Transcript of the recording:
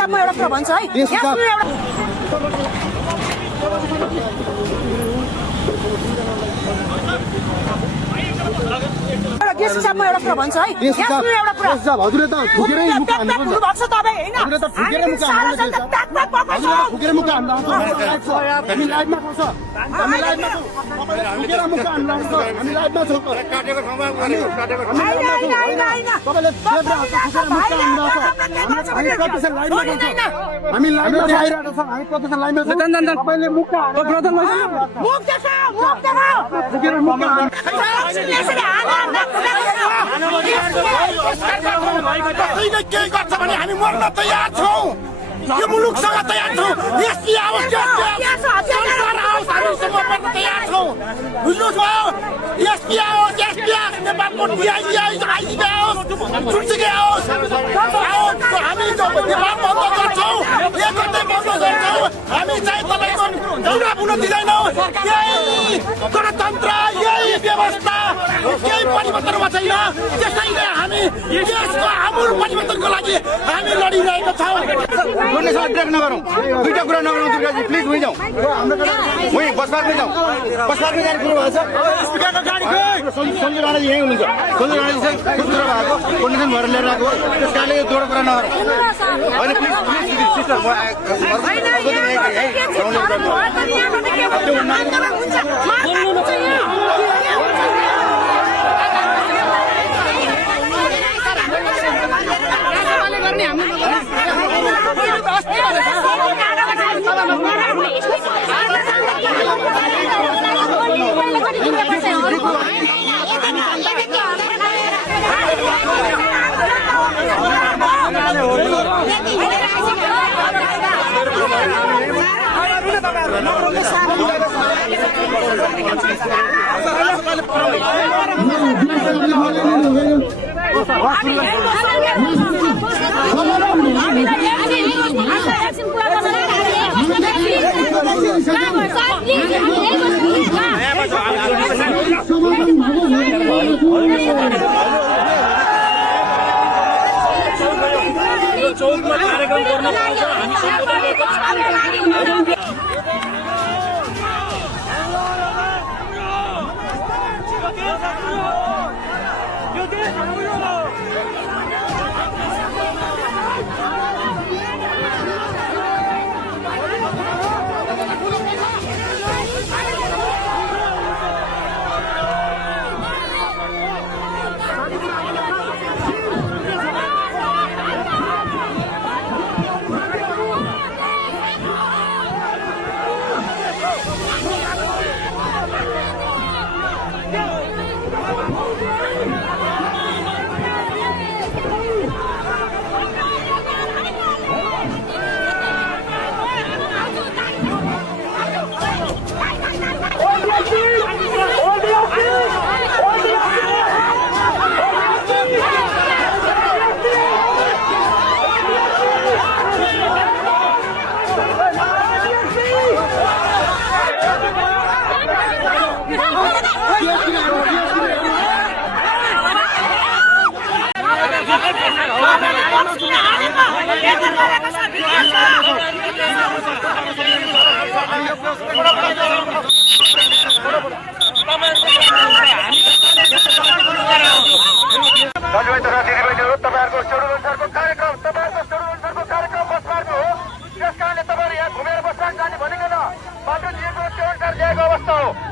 म एउटा कुरा भन्छु है, म एउटा कुरा भन्छु है, एउटा कुरा हजुरले त ठुकेरै मुख हान्नु भएको छ तपाई हैन, हजुरले त ठुकेरै मुख हान्नु भएको छ, ठुकेरै मुख हान्नु भएको छ, हामी लाइभमा छौं, हामी लाइभमा छौं, ठुकेरै मुख हान्नु भएको छ, हामी लाइभमा छौं, काटेको ठाउँमा गरेको काटेको ठाउँमा हैन तपाईले देब्रा ठुकेरै मुख हान्नु भएको छ, हामी प्रतिशत लाइभमा छौं, हामी लाइभमा आइरहेको छौं, हामी प्रतिशत लाइभमा छौं, तपाईले मुख हान्नु ब्रदर मुख देखाउ ठुकेरै मुख हान्नु के गर्छ भने हामी मर्न तयार छौं, यो मुलुकसँग तयार छौं, एसपी आओस् हामीसँग मर्न तयार छौं, बुझ्नुहोस् भयो, एसपी आओस् नेपालको डिआइजी आइजी आओस्, जुनसुकै आओस्, हामी नेपाल बन्द गर्छौँ, एकता बन्द गर्छौँ, हामी चाहिँ तपाईँको चुनाव हुन दिँदैनौँ, यही गणतन्त्र यही व्यवस्था केही परिवर्तनमा छैन, त्यसैले हामी देशको आमूल परिवर्तनको लागि हामी लडिरहेका छौँ। ब्रेक नगरौँ, दुईटा कुरा नगरौँ दुर्गाजी प्लिज वहीँ जाउँ, वहीँ बस पार्कमै जाउँ, बस पार्कमै जाने कुरो भएको छ, स्पिकरको गाडी सञ्जय राणाजी यहीँ हुनुहुन्छ, सञ्जय राणाजी चाहिँ खुद्रा भएको कन्डिसन भएर लिएर आएको त्यस कारणले यो दोहोरो कुरा नगरौँ होइन प्लिज सिस्टर चौकमा कार्यक्रम गर्न पाउँछ हामी अवस्था हो।